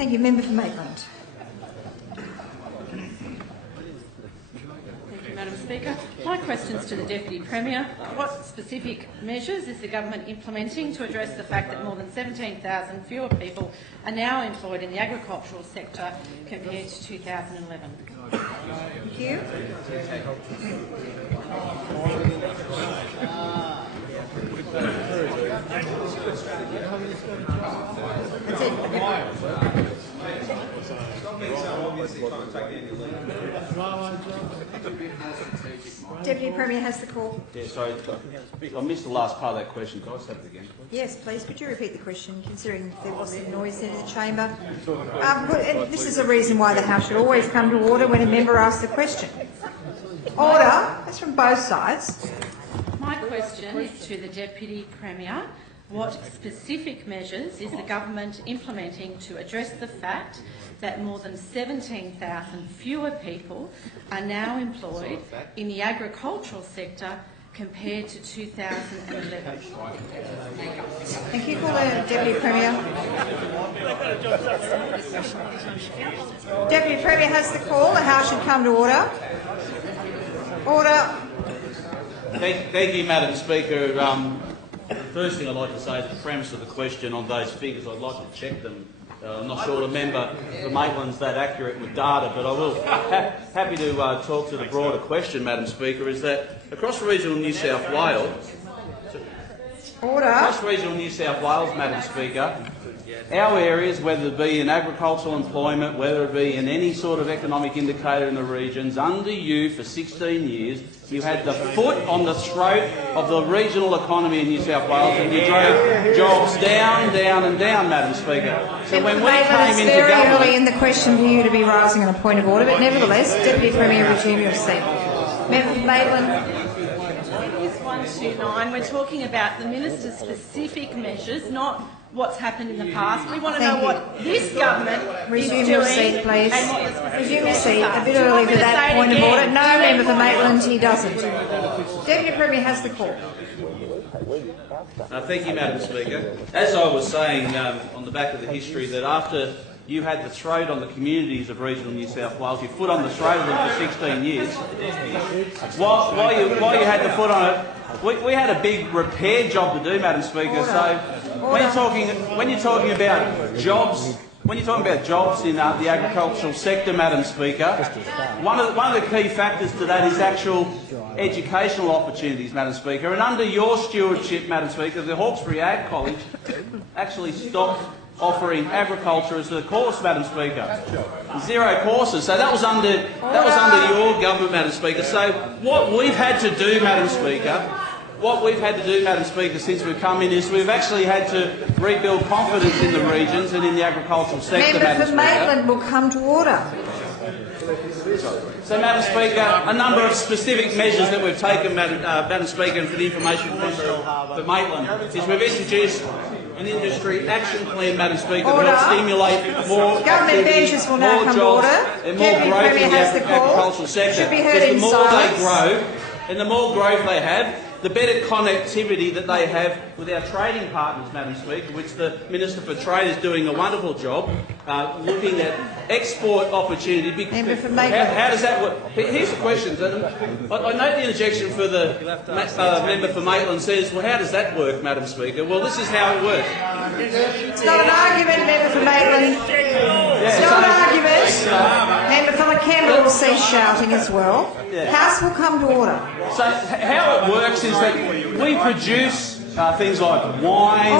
Thank you. Member for Maitland. Thank you, Madam Speaker. My question's to the Deputy Premier. What specific measures is the government implementing to address the fact that more than 17,000 fewer people are now employed in the agricultural sector compared to 2011? Thank you. That's it. Deputy Premier has the call. Yeah, sorry, I missed the last part of that question. Can I say it again, please? Yes, please. Could you repeat the question, considering there was some noise in the chamber? This is a reason why the House should always come to order when a member asks the question. Order. That's from both sides. My question is to the Deputy Premier. What specific measures is the government implementing to address the fact that more than 17,000 fewer people are now employed in the agricultural sector compared to 2011? Thank you. Call the Deputy Premier. Deputy Premier has the call. The House should come to order. Order. Thank you, Madam Speaker. The first thing I'd like to say is the premise of the question on those figures. I'd like to check them. I'm not sure the member for Maitland's that accurate with data, but I will. Happy to talk to the broader question, Madam Speaker, is that across regional New South Wales, Madam Speaker, our areas, whether it be in agricultural employment, whether it be in any sort of economic indicator in the regions, under you for 16 years, you had the foot on the throat of the regional economy in New South Wales, and you drove jobs down, down and down, Madam Speaker. So when we came into government... It's very early in the question for you to be rising on a point of order, but nevertheless, Deputy Premier, resume your seat. Member for Maitland. 129, we're talking about the Minister's specific measures, not what's happened in the past. We want to know what this government is doing. Resume your seat, please. And what the specific Resume your seat. measures are. A bit early for that point of order. No, Do you member for want me to Maitland, he doesn't. Deputy Premier has the call. Thank you, Madam Speaker. As I was saying on the back of the history, that after you had the throat on the communities of regional New South Wales, you foot on the throat of them for 16 years. While you had the foot on it, we had a big repair job to do, Madam Speaker. So when you're talking about jobs in the agricultural sector, Madam Speaker, one of the key factors to that is actual educational opportunities, Madam Speaker. And under your stewardship, Madam Speaker, the Hawkesbury Ag College actually stopped offering agriculture as a course, Madam Speaker. 0 courses. So that was under your government, Madam Speaker. So what we've had to do, Madam Speaker, since we've come in is we've actually had to rebuild confidence in the regions and in the agricultural sector, Madam Speaker. Member for Maitland will come to order. So, Madam Speaker, a number of specific measures that we've taken, Madam Speaker, and for the information for Maitland, is we've introduced an industry action plan, Madam Speaker, to help stimulate more government benches will now come to order. And more growth in the agricultural sector. Should be heard in Because the more silence. they grow, and the more growth they have, the better connectivity that they have with our trading partners, Madam Speaker, which the Minister for Trade is doing a wonderful job looking at export opportunity. How does that work? Here's the question. I note the interjection for the member for Maitland says, well, how does that work, Madam Speaker? Well, this is how it works. It's not an argument, member for Maitland. It's not an argument. Member for Canberra will cease shouting as well. House will come to order. So how it works is that we produce things like wine,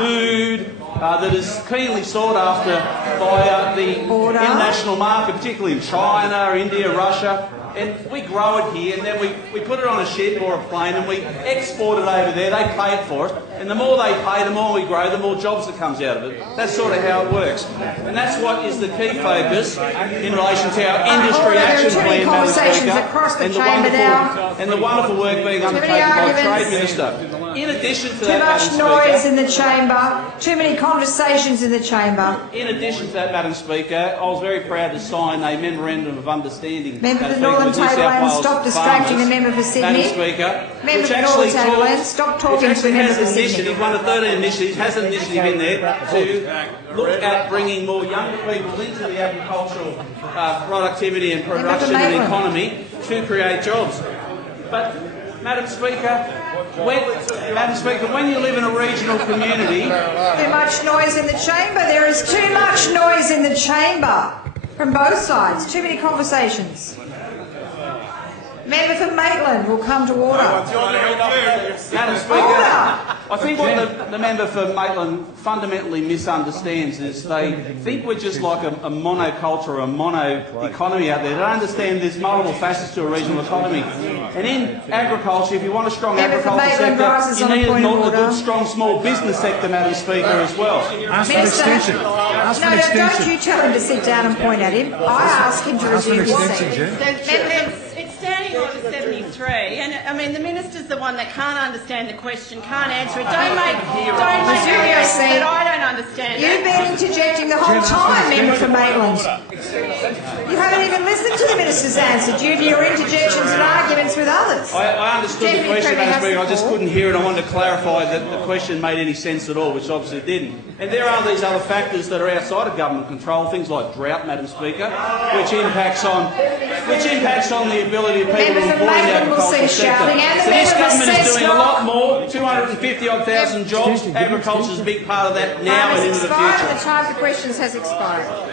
food, that is keenly sought after by the international market, particularly in China, India, Russia. And we grow it here, and then we put it on a ship or a plane, and we export it over there. They pay it for it, and the more they pay, the more we grow, the more jobs that comes out of it. That's sort of how it works, and that's what is the key focus in relation to our industry action plan, Madam Speaker, and the wonderful work being undertaken by the Trade Minister. In addition to Too that, much Madam noise Speaker, in the chamber. Too many conversations in the chamber. in addition to that, Madam Speaker, I was very proud to sign a memorandum of understanding. Member Madam for Northern Speaker, with New South Tableland, Wales stop distracting the farmers, member for Sydney. Madam Speaker, Member which for actually Northern Tableland, talks, stop which talking to the actually member has for an Sydney. initiative, one of 13 initiatives, has an initiative in there to look at bringing more younger people into the agricultural productivity and production and Maitland. economy to create jobs. But, Madam Speaker, when you live in a regional community, Too much noise in the chamber. There is too much noise in the chamber from both sides. Too many conversations. Member for Maitland will come to order. Madam Speaker, I think what the member for Maitland fundamentally misunderstands is they think we're just like a monoculture, a mono-economy out there. They don't understand there's multiple facets to a regional economy. And in agriculture, if you want a strong Member for agriculture Maitland rises sector, on you a need point of a order. good, strong, small business sector, Madam Speaker, as well. Ask for an extension. Ask for an No, don't extension. you tell him to sit down and point at him. I ask him to Ask for an resume his extension, seat. Jen. It's standing order 73, and I mean the minister's the one that can't understand the question, can't answer it. Don't make Resume your it seat. that I don't understand You've it. been interjecting the whole time, member for Maitland. You haven't even listened to the minister's answer due to your interjections and arguments with others. I understood the Deputy question, Premier Madam has Speaker. the I just floor. couldn't hear it. I wanted to clarify that the question made any sense at all, which obviously it didn't. And there are these other factors that are outside of government control, things like drought, Madam Speaker, which impacts on the ability of people to Members of employ in the Maitland will agricultural cease shouting, sector. and the So this member government is says doing a no. lot more, 250,000 jobs. Agriculture is a big part of that now Time and has into the expired future. and the time for questions has expired.